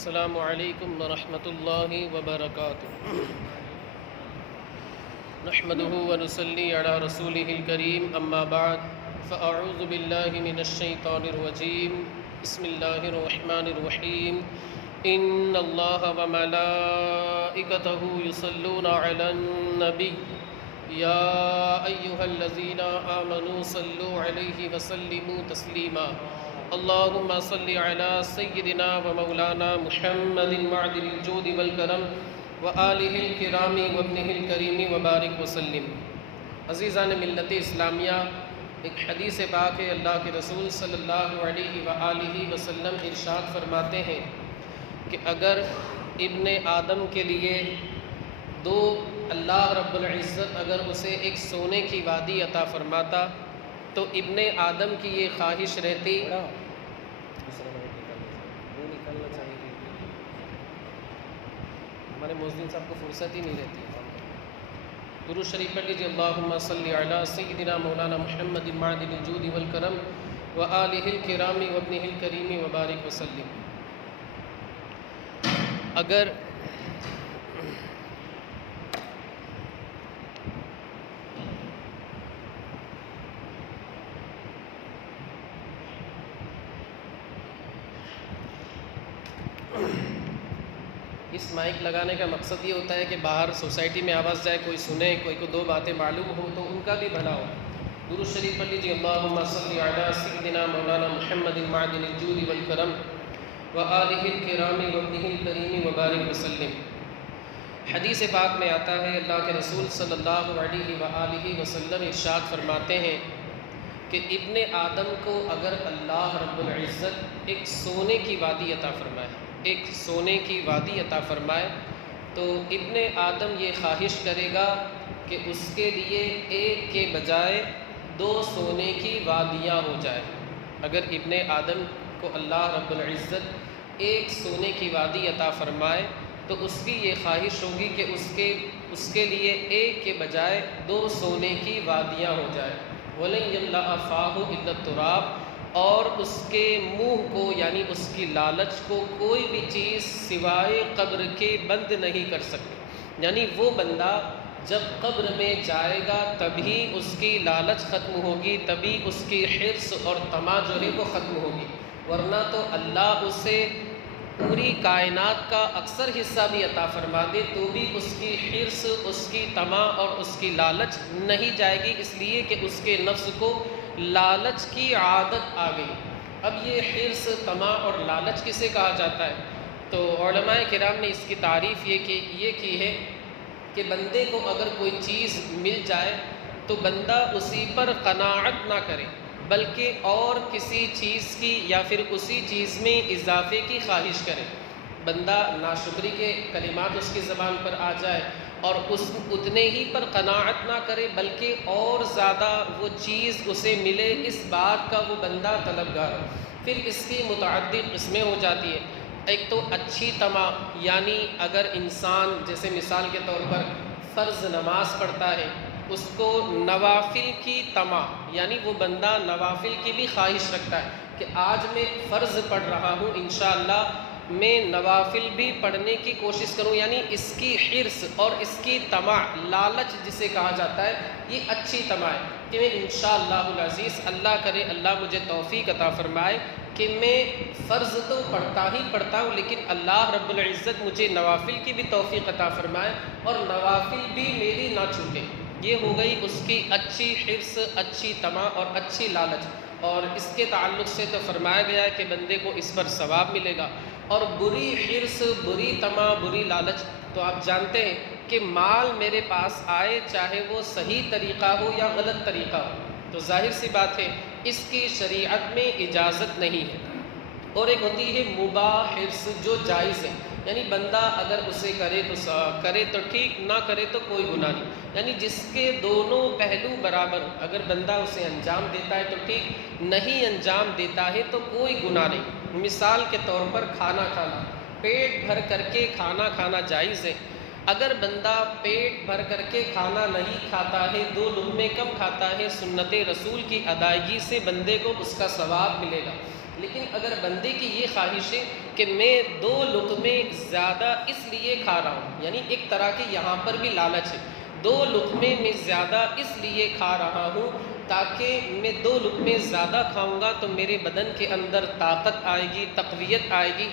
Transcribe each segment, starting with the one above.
السلام علیکم ورحمۃ اللہ وبرکاتہ۔ نحمده ونصلی علی رسولہ الکریم، اما بعد فاعوذ باللہ من الشیطان الرجیم، بسم اللہ الرحمن الرحیم۔ ان اللہ وملائکتہ یصلون علی النبی یا ایہا الذین آمنوا صلوا علیہ وسلموا تسلیما۔ اللہم صل علی سیدنا و مولانا محمد معدن الجود والکرم وآلہ الکرام وابنہ الکریم وبارک وسلم۔ عزیزان ملت اسلامیہ، ایک حدیث پاک ہے، اللہ کے رسول صلی اللہ علیہ وآلہ وسلم ارشاد فرماتے ہیں کہ اگر ابن آدم کے لیے اللہ رب العزت اگر اسے ایک سونے کی وادی عطا فرماتا تو ابن آدم کی یہ خواہش رہتی ہمارے مؤذن صاحب کو فرصت ہی نہیں رہتی۔ درود شریف پڑھ لیجیے، اللہم صلی علی سیدنا مولانا محمد معدن الجود والکرم وآلہ الکرام وابنہ الکریم وبارک وسلم۔ اگر اس مائک لگانے کا مقصد یہ ہوتا ہے کہ باہر سوسائٹی میں آواز جائے، کوئی سنے، کوئی کو دو باتیں معلوم ہو تو ان کا بھی بھلا ہو۔ درود شریف پڑھ لیجیے، اللہم صلی علی سیدنا مولانا محمد معدن الجود والکرم وآلہ الکرام وابنہ الکریم وبارک وسلم۔ حدیث پاک میں آتا ہے، اللہ کے رسول صلی اللہ علیہ وآلہ وسلم ارشاد فرماتے ہیں کہ ابن آدم کو اگر اللہ رب العزت ایک سونے کی وادی عطا فرمائے، ایک سونے کی وادی عطا فرمائے تو ابن آدم یہ خواہش کرے گا کہ اس کے لیے ایک کے بجائے دو سونے کی وادیاں ہو جائے۔ اگر ابن آدم کو اللہ رب العزت ایک سونے کی وادی عطا فرمائے تو اس کی یہ خواہش ہوگی کہ اس کے لیے ایک کے بجائے دو سونے کی وادیاں ہو جائے۔ وَلَن يَمْلَأَ فَاهُ إِلَّا التُّرَابُ، اور اس کے منہ کو یعنی اس کی لالچ کو کوئی بھی چیز سوائے قبر کے بند نہیں کر سکتی۔ یعنی وہ بندہ جب قبر میں جائے گا تبھی اس کی لالچ ختم ہوگی، تبھی اس کی حرص اور طمع جو ہے وہ ختم ہوگی، ورنہ تو اللہ اسے پوری کائنات کا اکثر حصہ بھی عطا فرما دے تو بھی اس کی حرص، اس کی طمع اور اس کی لالچ نہیں جائے گی، اس لیے کہ اس کے نفس کو لالچ کی عادت آ گئی۔ اب یہ حرص، طمع اور لالچ کسے کہا جاتا ہے؟ تو علماء کرام نے اس کی تعریف یہ کی ہے کہ بندے کو اگر کوئی چیز مل جائے تو بندہ اسی پر قناعت نہ کرے بلکہ اور کسی چیز کی یا پھر اسی چیز میں اضافے کی خواہش کرے۔ بندہ ناشکری کے کلمات اس کی زبان پر آ جائے اور اتنے ہی پر قناعت نہ کرے بلکہ اور زیادہ وہ چیز اسے ملے، اس بات کا وہ بندہ طلبگار ہو۔ پھر اس کی متعدد قسمیں ہو جاتی ہیں۔ ایک تو اچھی طمع، یعنی اگر انسان جیسے مثال کے طور پر فرض نماز پڑھتا ہے، اس کو نوافل کی طمع، یعنی وہ بندہ نوافل کی بھی خواہش رکھتا ہے کہ آج میں فرض پڑھ رہا ہوں، انشاءاللہ میں نوافل بھی پڑھنے کی کوشش کروں، یعنی اس کی حرص اور اس کی طمع، لالچ جسے کہا جاتا ہے، یہ اچھی طمع ہے کہ میں انشاءاللہ العزیز اللہ کرے اللہ مجھے توفیق عطا فرمائے کہ میں فرض تو پڑھتا ہی پڑھتا ہوں لیکن اللہ رب العزت مجھے نوافل کی بھی توفیق عطا فرمائے اور نوافل بھی میری نہ چھوٹے۔ یہ ہو گئی اس کی اچھی حرص، اچھی طمع اور اچھی لالچ، اور اس کے تعلق سے تو فرمایا گیا ہے کہ بندے کو اس پر ثواب ملے گا۔ اور بری حرص، بری طمع، بری لالچ، تو آپ جانتے ہیں کہ مال میرے پاس آئے چاہے وہ صحیح طریقہ ہو یا غلط طریقہ ہو تو ظاہر سی بات ہے اس کی شریعت میں اجازت نہیں ہے۔ اور ایک ہوتی ہے مباح حرص جو جائز ہے، یعنی بندہ اگر اسے کرے تو ٹھیک، نہ کرے تو کوئی گناہ نہیں، یعنی جس کے دونوں پہلو برابر، اگر بندہ اسے انجام دیتا ہے تو ٹھیک، نہیں انجام دیتا ہے تو کوئی گناہ نہیں۔ مثال کے طور پر کھانا کھانا، پیٹ بھر کر کے کھانا کھانا جائز ہے۔ اگر بندہ پیٹ بھر کر کے کھانا نہیں کھاتا ہے، دو لقمے کم کھاتا ہے، سنت رسول کی ادائیگی سے بندے کو اس کا ثواب ملے گا۔ لیکن اگر بندے کی یہ خواہش ہے کہ میں 2 لقمے زیادہ اس لیے کھا رہا ہوں، یعنی ایک طرح کی یہاں پر بھی لالچ ہے، 2 لقمے میں زیادہ اس لیے کھا رہا ہوں تاکہ میں 2 لقمے زیادہ کھاؤں گا تو میرے بدن کے اندر طاقت آئے گی، تقویت آئے گی،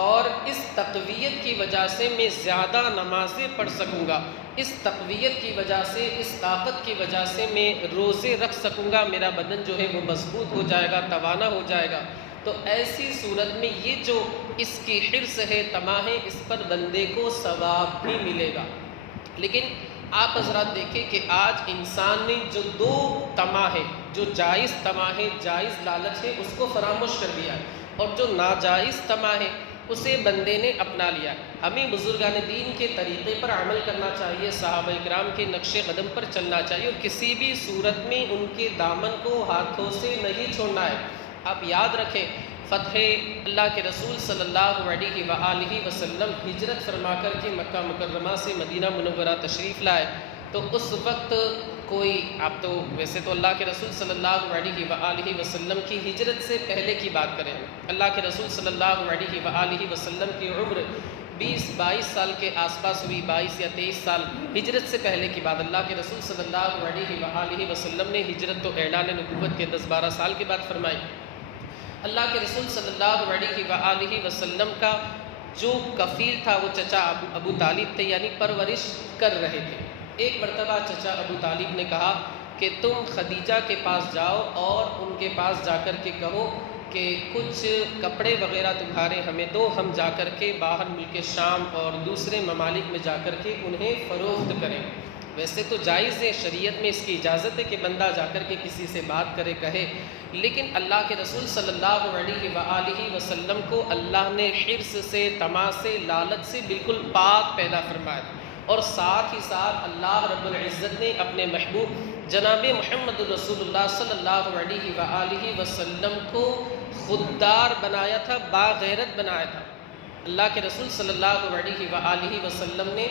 اور اس تقویت کی وجہ سے میں زیادہ نمازیں پڑھ سکوں گا، اس تقویت کی وجہ سے، اس طاقت کی وجہ سے میں روزے رکھ سکوں گا، میرا بدن جو ہے وہ مضبوط ہو جائے گا، توانا ہو جائے گا۔ تو ایسی صورت میں یہ جو اس کی حرص ہے، طمع ہے، اس پر بندے کو ثواب بھی ملے گا۔ لیکن آپ حضرات دیکھیں کہ آج انسان نے جو 2 طمع ہے، جو جائز طمع ہے، جائز لالچ ہے، اس کو فراموش کر دیا ہے، اور جو ناجائز طمع ہے اسے بندے نے اپنا لیا۔ ہمیں بزرگان دین کے طریقے پر عمل کرنا چاہیے، صحابہ کرام کے نقش قدم پر چلنا چاہیے، اور کسی بھی صورت میں ان کے دامن کو ہاتھوں سے نہیں چھوڑنا ہے۔ آپ یاد رکھیں، فتح اللہ کے رسول صلی اللہ علیہ وآلہ وسلم ہجرت فرما کر کے مکہ مکرمہ سے مدینہ منورہ تشریف لائے، تو اس وقت کوئی، آپ تو ویسے تو اللہ کے رسول صلی اللہ علیہ وآلہ وسلم کی ہجرت سے پہلے کی بات کریں، اللہ کے رسول صلی اللہ علیہ وآلہ وسلم کی عمر 20-22 سال کے آس پاس ہوئی، 22 یا 23 سال ہجرت سے پہلے کی بات۔ اللہ کے رسول صلی اللہ علیہ وآلہ وسلم نے ہجرت تو اعلان نبوت کے 10-12 سال کے بعد فرمائی۔ اللہ کے رسول صلی اللہ علیہ وآلہ وسلم کا جو کفیل تھا وہ چچا ابو طالب تھے، یعنی پرورش کر رہے تھے۔ ایک مرتبہ چچا ابو طالب نے کہا کہ تم خدیجہ کے پاس جاؤ اور ان کے پاس جا کر کے کہو کہ کچھ کپڑے وغیرہ تمہارے ہمیں دو، ہم جا کر کے باہر ملک شام اور دوسرے ممالک میں جا کر کے انہیں فروخت کریں۔ ویسے تو جائز ہے، شریعت میں اس کی اجازت ہے کہ بندہ جا کر کے کسی سے بات کرے، کہے، لیکن اللہ کے رسول صلی اللہ علیہ وآلہ وسلم کو اللہ نے حرص سے، طمع سے، لالچ سے بالکل پاک پیدا فرمایا، اور ساتھ ہی ساتھ اللہ رب العزت نے اپنے محبوب جناب محمد رسول اللہ صلی اللہ علیہ وآلہ وسلم کو خوددار بنایا تھا، باغیرت بنایا تھا۔ اللہ کے رسول صلی اللہ علیہ وآلہ وسلم نے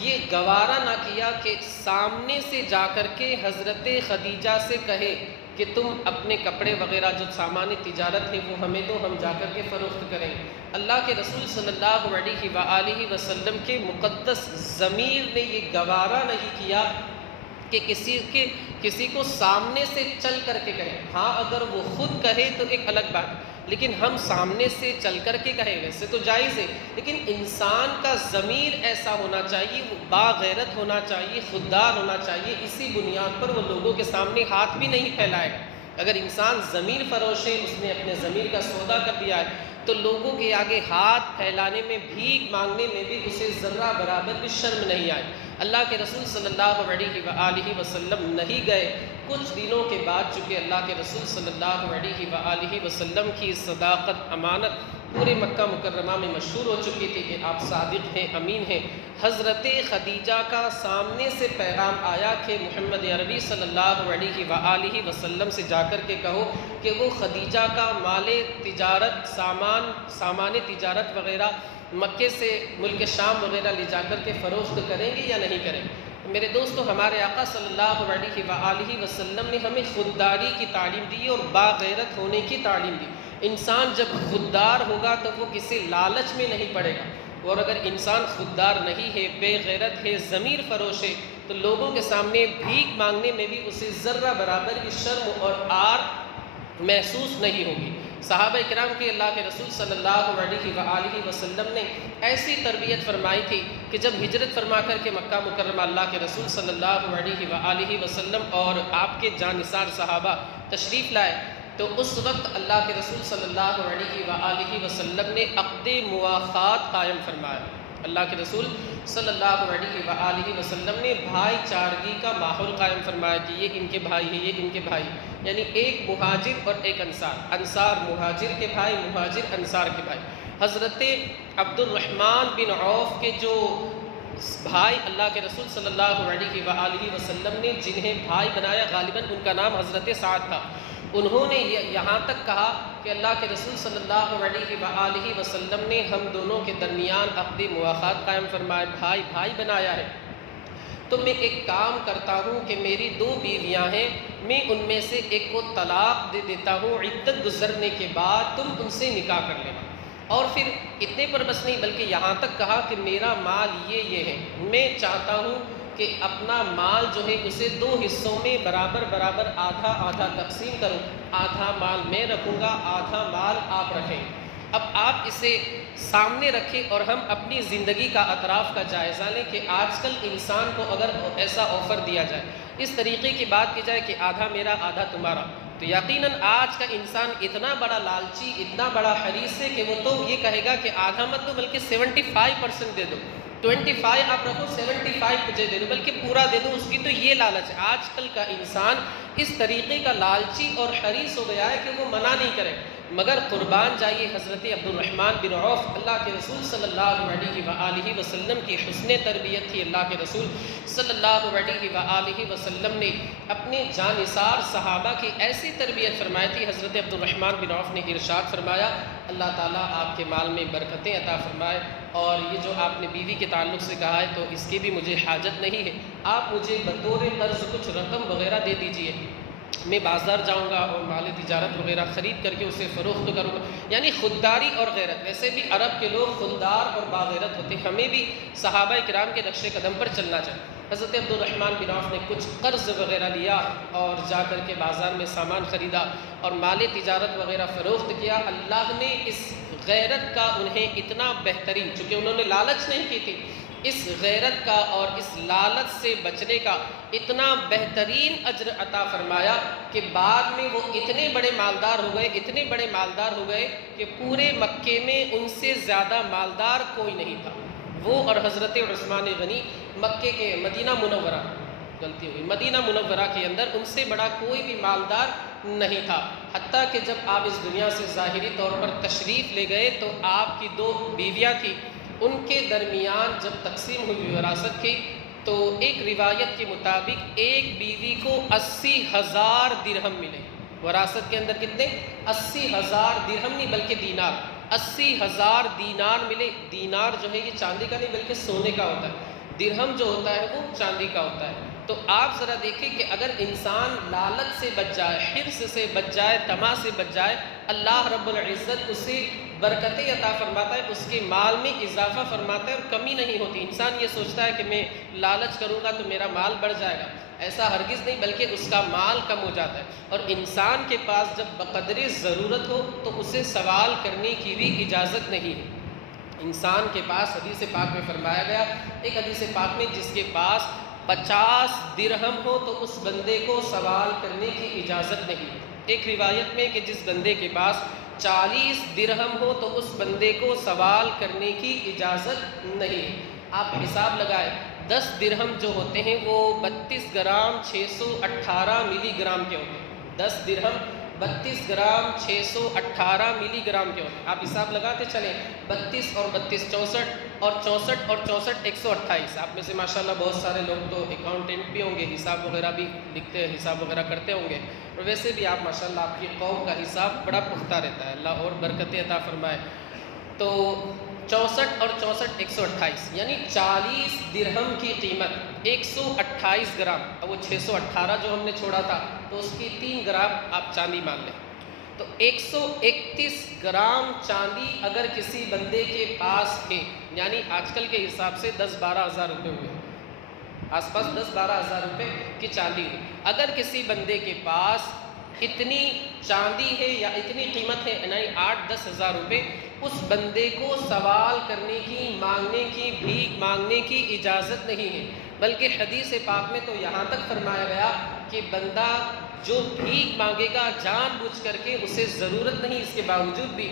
یہ گوارا نہ کیا کہ سامنے سے جا کر کے حضرت خدیجہ سے کہے کہ تم اپنے کپڑے وغیرہ جو سامان تجارت ہے وہ ہمیں دو، ہم جا کر کے فروخت کریں۔ اللہ کے رسول صلی اللہ علیہ وآلہ وسلم کے مقدس ضمیر نے یہ گوارا نہیں کیا کہ کسی کو سامنے سے چل کر کے کہے۔ ہاں اگر وہ خود کہے تو ایک الگ بات ہے، لیکن ہم سامنے سے چل کر کے کہیں ویسے تو جائز ہے، لیکن انسان کا ضمیر ایسا ہونا چاہیے، وہ باغیرت ہونا چاہیے، خوددار ہونا چاہیے، اسی بنیاد پر وہ لوگوں کے سامنے ہاتھ بھی نہیں پھیلائے گا۔ اگر انسان ضمیر فروش ہے، اس نے اپنے ضمیر کا سودا کر دیا ہے، تو لوگوں کے آگے ہاتھ پھیلانے میں، بھیک مانگنے میں بھی اسے ذرہ برابر بھی شرم نہیں آئے۔ اللہ کے رسول صلی اللہ علیہ وآلہ وسلم نہیں گئے، کچھ دنوں کے بعد چونکہ اللہ کے رسول صلی اللہ علیہ وآلہ وسلم کی صداقت، امانت پورے مکہ مکرمہ میں مشہور ہو چکی تھی کہ آپ صادق ہیں، امین ہیں، حضرت خدیجہ کا سامنے سے پیغام آیا کہ محمد عربی صلی اللہ علیہ وآلہ وسلم سے جا کر کے کہو کہ وہ خدیجہ کا مال تجارت، سامان تجارت وغیرہ مکے سے ملک شام وغیرہ لے جا کر کے فروخت کریں گے یا نہیں کریں گے۔ میرے دوستو، ہمارے آقا صلی اللہ علیہ وآلہ وسلم نے ہمیں خودداری کی تعلیم دی اور باغیرت ہونے کی تعلیم دی۔ انسان جب خوددار ہوگا تو وہ کسی لالچ میں نہیں پڑے گا، اور اگر انسان خوددار نہیں ہے، بے غیرت ہے، ضمیر فروش ہے، تو لوگوں کے سامنے بھیک مانگنے میں بھی اسے ذرہ برابر بھی شرم اور عار محسوس نہیں ہوگی۔ صحابہ کرام کی اللہ کے رسول صلی اللہ علیہ وآلہ وسلم نے ایسی تربیت فرمائی تھی کہ جب ہجرت فرما کر کے مکہ مکرمہ اللہ کے رسول صلی اللہ علیہ وآلہ وسلم اور آپ کے جانثار صحابہ تشریف لائے، تو اس وقت اللہ کے رسول صلی اللہ علیہ وآلہ وسلم نے عقد مواخات قائم فرمایا۔ اللہ کے رسول صلی اللہ علیہ وآلہ وسلم نے بھائی چارگی کا ماحول قائم فرمایا کہ یہ ان کے بھائی ہیں، یہ ان کے بھائی، یعنی ایک مہاجر اور ایک انصار، انصار مہاجر کے بھائی، مہاجر انصار کے بھائی۔ حضرت عبد الرحمن بن عوف کے جو بھائی اللہ کے رسول صلی اللہ علیہ وآلہ وسلم نے جنہیں بھائی بنایا، غالباً ان کا نام حضرت سعد تھا، انہوں نے یہاں تک کہا کہ اللہ کے رسول صلی اللہ علیہ وآلہ وسلم نے ہم دونوں کے درمیان عقد مواخات قائم فرمائے، بھائی بھائی بنایا ہے، تو میں ایک کام کرتا ہوں کہ میری 2 بیویاں ہیں، میں ان میں سے ایک کو طلاق دے دیتا ہوں، عدت گزرنے کے بعد تم ان سے نکاح کر لینا، اور پھر اتنے پر بس نہیں بلکہ یہاں تک کہا کہ میرا مال یہ ہے، میں چاہتا ہوں کہ اپنا مال جو ہے اسے 2 حصوں میں برابر برابر آدھا آدھا تقسیم کروں، آدھا مال میں رکھوں گا، آدھا مال آپ رکھیں۔ اب آپ اسے سامنے رکھیں اور ہم اپنی زندگی کا اطراف کا جائزہ لیں کہ آج کل انسان کو اگر ایسا آفر دیا جائے، اس طریقے کی بات کی جائے کہ آدھا میرا آدھا تمہارا، تو یقیناً آج کا انسان اتنا بڑا لالچی، اتنا بڑا حریص ہے کہ وہ تو یہ کہے گا کہ آدھا مت دو بلکہ 75% دے دو، 25 آپ رکھو، 75 مجھے دے دو، بلکہ پورا دے دو۔ اس کی تو یہ لالچ ہے۔ آج کل کا انسان اس طریقے کا لالچی اور حریص ہو گیا ہے کہ وہ منع نہیں کرے، مگر قربان جائیے حضرت عبد الرحمن بن عوف، اللہ کے رسول صلی اللہ علیہ وآلہ وسلم کی حسن تربیت تھی۔ اللہ کے رسول صلی اللہ علیہ وآلہ وسلم نے اپنے جانثار صحابہ کی ایسی تربیت فرمائی تھی۔ حضرت عبد الرحمن بن عوف نے ارشاد فرمایا، اللہ تعالیٰ آپ کے مال میں برکتیں عطا فرمائے، اور یہ جو آپ نے بیوی کے تعلق سے کہا ہے تو اس کی بھی مجھے حاجت نہیں ہے، آپ مجھے بطور قرض کچھ رقم وغیرہ دے دیجئے، میں بازار جاؤں گا اور مال تجارت وغیرہ خرید کر کے اسے فروخت کروں گا۔ یعنی خودداری اور غیرت، ویسے بھی عرب کے لوگ خوددار اور باغیرت ہوتے ہیں، ہمیں بھی صحابہ کرام کے نقش قدم پر چلنا چاہیے۔ حضرت عبد الرحمن بن عوف نے کچھ قرض وغیرہ لیا اور جا کر کے بازار میں سامان خریدا اور مال تجارت وغیرہ فروخت کیا۔ اللہ نے اس غیرت کا انہیں اتنا بہترین، چونکہ انہوں نے لالچ نہیں کی تھی، اس غیرت کا اور اس لالچ سے بچنے کا اتنا بہترین اجر عطا فرمایا کہ بعد میں وہ اتنے بڑے مالدار ہو گئے، اتنے بڑے مالدار ہو گئے کہ پورے مکے میں ان سے زیادہ مالدار کوئی نہیں تھا۔ وہ اور حضرت عثمان غنی مکے کے مدینہ منورہ کے اندر ان سے بڑا کوئی بھی مالدار نہیں تھا، حتیٰ کہ جب آپ اس دنیا سے ظاہری طور پر تشریف لے گئے تو آپ کی 2 بیویاں تھیں، ان کے درمیان جب تقسیم ہوئی وراثت کی تو ایک روایت کے مطابق ایک بیوی کو 80,000 درہم ملے۔ وراثت کے اندر کتنے؟ 80,000 درہم نہیں بلکہ دینار، 80,000 دینار ملے۔ دینار جو ہے یہ چاندی کا نہیں بلکہ سونے کا ہوتا ہے، درہم جو ہوتا ہے وہ چاندی کا ہوتا ہے۔ تو آپ ذرا دیکھیں کہ اگر انسان لالچ سے بچ جائے، حرص سے بچ جائے، طمع سے بچ جائے، اللہ رب العزت اسے برکتیں عطا فرماتا ہے، اس کے مال میں اضافہ فرماتا ہے اور کمی نہیں ہوتی۔ انسان یہ سوچتا ہے کہ میں لالچ کروں گا تو میرا مال بڑھ جائے گا، ایسا ہرگز نہیں، بلکہ اس کا مال کم ہو جاتا ہے۔ اور انسان کے پاس جب بقدر ضرورت ہو تو اسے سوال کرنے کی بھی اجازت نہیں ہے۔ انسان کے پاس حدیث پاک میں فرمایا گیا، ایک حدیث پاک میں جس کے پاس 50 درہم ہو تو اس بندے کو سوال کرنے کی اجازت نہیں۔ ایک روایت میں کہ جس بندے کے پاس 40 درہم ہو تو اس بندے کو سوال کرنے کی اجازت نہیں۔ آپ حساب لگائیں، 10 درہم جو ہوتے ہیں وہ 32 گرام 618 ملی گرام کے ہوتے ہیں۔ 10 درہم 32 گرام 618 ملی گرام کے ہوتے ہیں۔ آپ حساب لگاتے چلیں، 32 اور 32 64 اور 64 اور 64 128۔ آپ میں سے ماشاءاللہ بہت سارے لوگ تو اکاؤنٹنٹ بھی ہوں گے، حساب وغیرہ بھی لکھتے ہیں، حساب وغیرہ کرتے ہوں گے، اور ویسے بھی آپ ماشاءاللہ آپ کی قوم کا حساب بڑا پختہ رہتا ہے، اللہ اور برکتیں عطا فرمائے۔ تو 64 اور 64 128 یعنی 40 درہم کی قیمت 128 گرام، اب وہ 618 جو ہم نے چھوڑا تھا تو اس کی 3 گرام آپ چاندی مان لیں، تو 131 گرام چاندی اگر کسی بندے کے پاس ہے، یعنی آج کل کے حساب سے 10-12 ہزار روپے ہوئے، آس پاس 10-12 ہزار روپے کی چاندی ہوئی، اگر کسی بندے کے پاس اتنی چاندی ہے یا اتنی قیمت ہے، یعنی 8-10 ہزار روپے، اس بندے کو سوال کرنے کی، مانگنے کی، بھیک مانگنے کی اجازت نہیں ہے، بلکہ حدیث پاک میں تو یہاں تک فرمایا گیا کہ بندہ جو بھیک مانگے گا جان بوجھ کر کے، اسے ضرورت نہیں اس کے باوجود بھی،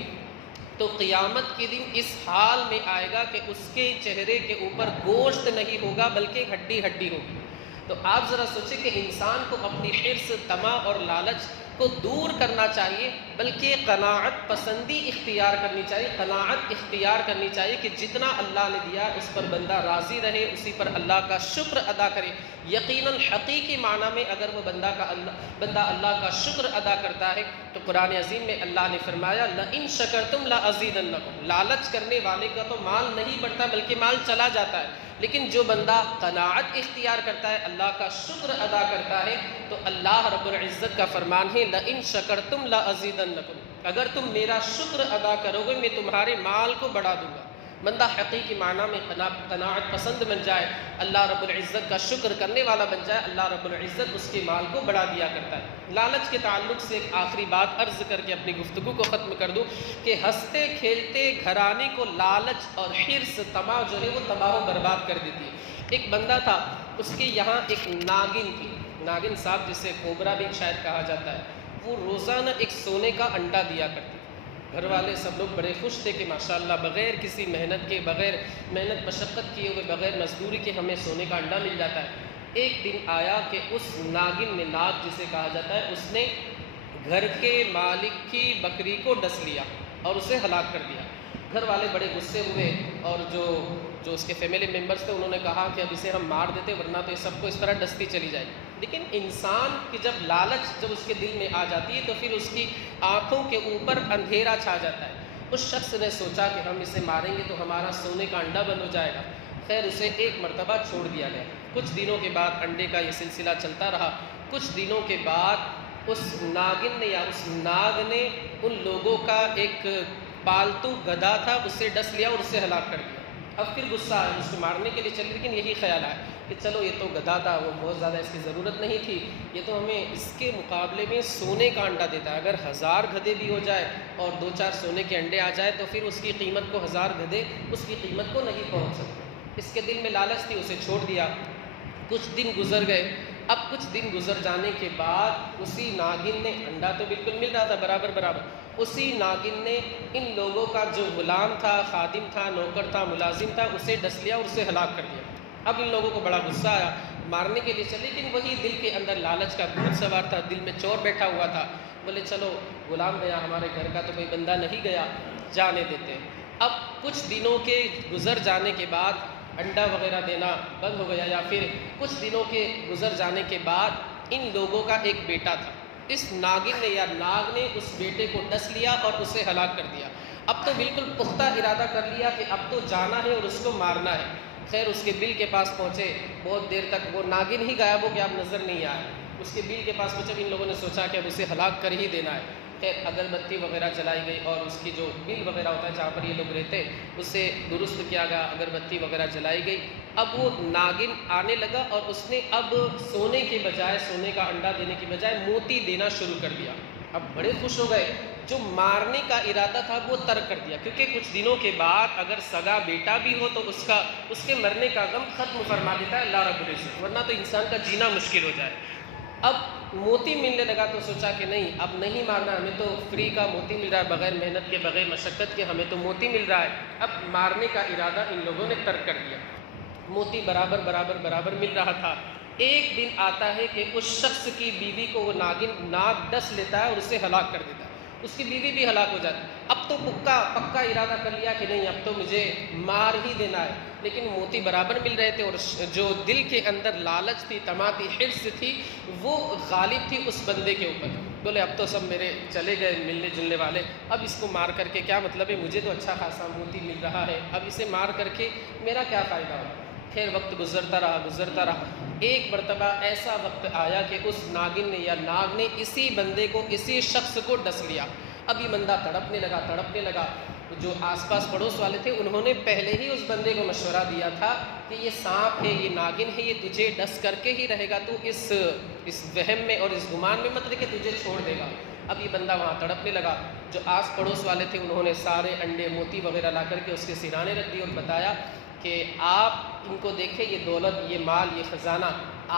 تو قیامت کے دن اس حال میں آئے گا کہ اس کے چہرے کے اوپر گوشت نہیں ہوگا بلکہ ہڈی ہڈی ہوگی۔ تو آپ ذرا سوچیں کہ انسان کو اپنی حرص، طمع اور لالچ کو دور کرنا چاہیے، بلکہ قناعت پسندی اختیار کرنی چاہیے، قناعت اختیار کرنی چاہیے کہ جتنا اللہ نے دیا اس پر بندہ راضی رہے، اسی پر اللہ کا شکر ادا کرے۔ یقیناً حقیقی معنی میں اگر وہ بندہ اللہ کا شکر ادا کرتا ہے تو قرآن عظیم میں اللہ نے فرمایا لَإِن شَكَرْتُمْ لَأَزِيدَنَّكُمْ، لالچ کرنے والے کا تو مال نہیں بڑھتا بلکہ مال چلا جاتا ہے، لیکن جو بندہ قناعت اختیار کرتا ہے، اللہ کا شکر ادا کرتا ہے، تو اللہ رب العزت کا فرمان ہے لَإِن شَكَرْتُمْ لَأَزِيدَنَّكُمْ، اگر تم میرا شکر ادا کرو گے میں تمہارے مال کو بڑھا دوں گا۔ بندہ حقیقی معنی میں قناعت پسند بن جائے، اللہ رب العزت کا شکر کرنے والا بن جائے، اللہ رب العزت اس کے مال کو بڑھا دیا کرتا ہے۔ لالچ کے تعلق سے ایک آخری بات عرض کر کے اپنی گفتگو کو ختم کر دوں کہ ہنستے کھیلتے گھرانے کو لالچ اور حرص طمع جو ہے وہ تباہ و برباد کر دیتی ہے۔ ایک بندہ تھا، اس کے یہاں ایک ناگن تھی، ناگن صاحب جسے کوبرا بھی شاید کہا جاتا ہے، وہ روزانہ ایک سونے کا انڈا دیا کرتی تھی۔ گھر والے سب لوگ بڑے خوش تھے کہ ماشاءاللہ بغیر کسی محنت کے، بغیر محنت مشقت کیے ہوئے، بغیر مزدوری کے ہمیں سونے کا انڈا مل جاتا ہے۔ ایک دن آیا کہ اس ناگن نے، ناگ جسے کہا جاتا ہے، اس نے گھر کے مالک کی بکری کو ڈس لیا اور اسے ہلاک کر دیا۔ گھر والے بڑے غصے ہوئے اور جو اس کے فیملی ممبرس تھے انہوں نے کہا کہ اب اسے ہم مار دیتے ورنہ تو یہ سب کو اس طرح ڈستی چلی جائے گی۔ لیکن انسان کی جب لالچ جب اس کے دل میں آ جاتی ہے تو پھر اس کی آنکھوں کے اوپر اندھیرا چھا جاتا ہے۔ اس شخص نے سوچا کہ ہم اسے ماریں گے تو ہمارا سونے کا انڈا بند ہو جائے گا۔ خیر اسے ایک مرتبہ چھوڑ دیا گیا۔ کچھ دنوں کے بعد انڈے کا یہ سلسلہ چلتا رہا۔ کچھ دنوں کے بعد اس ناگن نے یا اس ناگ نے ان لوگوں کا ایک پالتو گدھا تھا اسے ڈس لیا اور اسے ہلاک کر دیا۔ اب پھر غصہ آیا، اس کو مارنے کے لیے چلی، لیکن یہی خیال آیا کہ چلو یہ تو گدھا تھا، وہ بہت زیادہ اس کی ضرورت نہیں تھی، یہ تو ہمیں اس کے مقابلے میں سونے کا انڈا دیتا ہے۔ اگر 1000 گدھے بھی ہو جائے اور 2-4 سونے کے انڈے آ جائے تو پھر اس کی قیمت کو 1000 گدھے اس کی قیمت کو نہیں پہنچ سکتے۔ اس کے دل میں لالچ تھی، اسے چھوڑ دیا۔ کچھ دن گزر گئے۔ اب کچھ دن گزر جانے کے بعد اسی ناگن نے، انڈا تو بالکل مل رہا تھا برابر برابر، اسی ناگن نے ان لوگوں کا جو غلام تھا، خادم تھا، نوکر تھا، ملازم تھا، اسے ڈس لیا اور اسے ہلاک کر دیا۔ اب ان لوگوں کو بڑا غصہ آیا، مارنے کے لیے چلے، لیکن وہی دل کے اندر لالچ کا بھوت سوار تھا، دل میں چور بیٹھا ہوا تھا۔ بولے چلو غلام گیا، ہمارے گھر کا تو کوئی بندہ نہیں گیا، جانے دیتے ہیں۔ اب کچھ دنوں کے گزر جانے کے بعد انڈا وغیرہ دینا بند ہو گیا، یا پھر کچھ دنوں کے گزر جانے کے بعد ان لوگوں کا ایک بیٹا تھا، اس ناگن نے یا ناگ نے اس بیٹے کو ڈس لیا اور اسے ہلاک کر دیا۔ اب تو بالکل پختہ ارادہ کر لیا کہ اب تو جانا ہے اور اس کو مارنا ہے۔ خیر اس کے بل کے پاس پہنچے، بہت دیر تک وہ ناگن ہی غائب ہو گیا، اب نظر نہیں آیا۔ اس کے بل کے پاس پہنچے، ان لوگوں نے سوچا کہ اب اسے ہلاک کر ہی دینا ہے۔ خیر اگربتی وغیرہ جلائی گئی اور اس کی جو بل وغیرہ ہوتا ہے جہاں پر یہ لوگ رہتے اسے درست کیا گیا، اگربتی وغیرہ جلائی گئی۔ اب وہ ناگن آنے لگا اور اس نے اب سونے کے بجائے، سونے کا انڈا دینے کی بجائے موتی دینا شروع کر دیا۔ اب بڑے خوش ہو گئے، جو مارنے کا ارادہ تھا وہ ترک کر دیا، کیونکہ کچھ دنوں کے بعد اگر سگا بیٹا بھی ہو تو اس کے مرنے کا غم ختم فرما دیتا ہے اللہ رب العزت، ورنہ تو انسان کا جینا مشکل ہو جائے۔ اب موتی ملنے لگا تو سوچا کہ نہیں اب نہیں مارنا، ہمیں تو فری کا موتی مل رہا ہے، بغیر محنت کے، بغیر مشقت کے ہمیں تو موتی مل رہا ہے۔ اب مارنے کا ارادہ ان لوگوں نے ترک کر دیا۔ موتی برابر برابر برابر مل رہا تھا۔ ایک دن آتا ہے کہ اس شخص کی بیوی کو وہ ناگ ڈس لیتا ہے اور اسے ہلاک کر دیتا ہے، اس کی بیوی بھی ہلاک ہو جاتی ہے۔ اب تو پکا ارادہ کر لیا کہ نہیں اب تو مجھے مار ہی دینا ہے، لیکن موتی برابر مل رہے تھے اور جو دل کے اندر لالچ تھی، طمع تھی، حرص تھی، وہ غالب تھی اس بندے کے اوپر۔ بولے اب تو سب میرے چلے گئے ملنے جلنے والے، اب اس کو مار کر کے کیا مطلب ہے، مجھے تو اچھا خاصا موتی مل رہا ہے، اب اسے مار کر کے میرا کیا فائدہ ہوگا۔ خیر وقت گزرتا رہا۔ ایک مرتبہ ایسا وقت آیا کہ اس ناگن نے یا ناگ نے اسی بندے کو، اسی شخص کو ڈس لیا۔ اب یہ بندہ تڑپنے لگا۔ جو آس پاس پڑوس والے تھے انہوں نے پہلے ہی اس بندے کو مشورہ دیا تھا کہ یہ سانپ ہے، یہ ناگن ہے، یہ تجھے ڈس کر کے ہی رہے گا، تو اس وہم میں اور اس گمان میں مت رہ کہ تجھے چھوڑ دے گا۔ اب یہ بندہ وہاں تڑپنے لگا۔ جو آس پڑوس والے تھے انہوں نے سارے انڈے موتی وغیرہ لا کر کے اس کے سرانے رکھ دی اور بتایا کہ آپ ان کو دیکھیں، یہ دولت، یہ مال، یہ خزانہ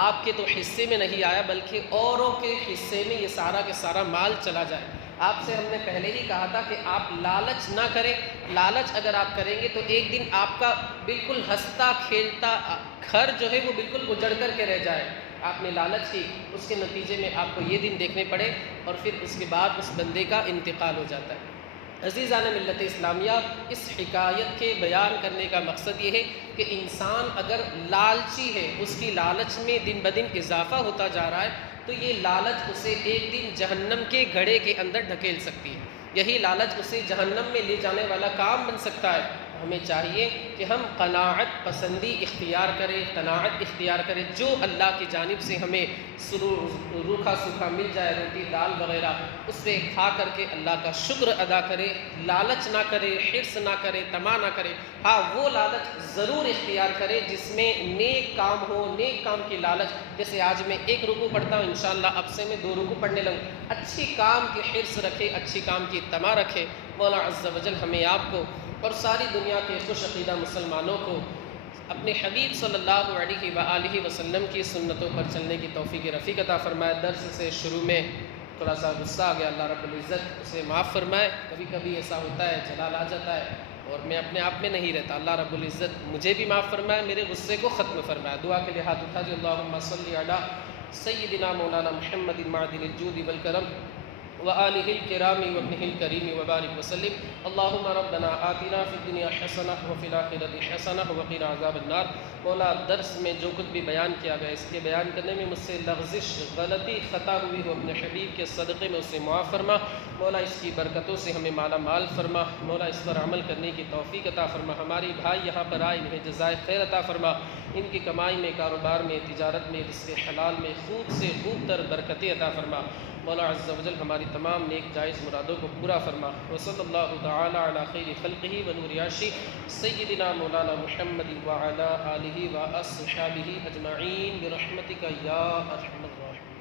آپ کے تو حصے میں نہیں آیا بلکہ اوروں کے حصے میں یہ سارا کے سارا مال چلا جائے۔ آپ سے ہم نے پہلے ہی کہا تھا کہ آپ لالچ نہ کریں، لالچ اگر آپ کریں گے تو ایک دن آپ کا بالکل ہنستا کھیلتا گھر جو ہے وہ بالکل اجڑ کر کے رہ جائے۔ آپ نے لالچ کی، اس کے نتیجے میں آپ کو یہ دن دیکھنے پڑے اور پھر اس کے بعد اس بندے کا انتقال ہو جاتا ہے۔ عزیزان ملت اسلامیہ، اس حکایت کے بیان کرنے کا مقصد یہ ہے کہ انسان اگر لالچی ہے، اس کی لالچ میں دن بدن اضافہ ہوتا جا رہا ہے تو یہ لالچ اسے ایک دن جہنم کے گڑھے کے اندر ڈھکیل سکتی ہے۔ یہی لالچ اسے جہنم میں لے جانے والا کام بن سکتا ہے۔ ہمیں چاہیے کہ ہم قناعت پسندی اختیار کریں جو اللہ کی جانب سے ہمیں روکھا سوکھا مل جائے، روٹی دال وغیرہ، اس سے کھا کر کے اللہ کا شکر ادا کرے، لالچ نہ کرے، حرص نہ کرے، طمع نہ کرے۔ ہاں وہ لالچ ضرور اختیار کرے جس میں نیک کام ہو، نیک کام کی لالچ، جیسے آج میں 1 رکوع پڑھتا ہوں، انشاءاللہ اب سے میں 2 رکوع پڑھنے لگوں، اچھی کام کی حرص رکھے، اچھی کام کی طمع رکھے۔ مولا عز و جل ہمیں آپ کو اور ساری دنیا کے خوش عقیدہ مسلمانوں کو اپنے حبیب صلی اللہ علیہ وآلہ وسلم کی سنتوں پر چلنے کی توفیق رفیق عطا فرمائے۔ درس سے شروع میں تھوڑا سا غصہ آ گیا، اللہ رب العزت اسے معاف فرمائے۔ کبھی کبھی ایسا ہوتا ہے، جلال آ جاتا ہے اور میں اپنے آپ میں نہیں رہتا۔ اللہ رب العزت مجھے بھی معاف فرمائے، میرے غصے کو ختم فرمائے۔ دعا کے لیے ہاتھ اٹھا جی، اللہم صلی علی سیدنا مولانا محمد معدن الجود والکرم وآلہ الکرام وابنہ الکریم وبارک وسلم۔ اللہم ربنا آتنا فی الدنیا حسنہ وفی الآخرۃ حسنہ وقنا عذاب النار۔ مولا درس میں جو کچھ بھی بیان کیا گیا، اس کے بیان کرنے میں مجھ سے لغزش، غلطی، خطا ہوئی ہو، اپنے حبیب کے صدقے میں اسے معاف فرما۔ مولا اس کی برکتوں سے ہمیں مالا مال فرما۔ مولا اس پر عمل کرنے کی توفیق عطا فرما۔ ہماری بھائی یہاں پر آئے، انہیں جزائے خیر عطا فرما۔ ان کی کمائی میں، کاروبار میں، تجارت میں، رزق حلال میں خوب سے خوب تر برکتیں عطا فرما۔ مولا عز و جل ہماری تمام نیک جائز مرادوں کو پورا فرما۔ وصلی اللہ تعالی علی خیر خلقہ ونور عرشہ سیدنا مولانا محمد وعلی آلہ واصحابہ اجمعین برحمتک یا ارحم الراحمین۔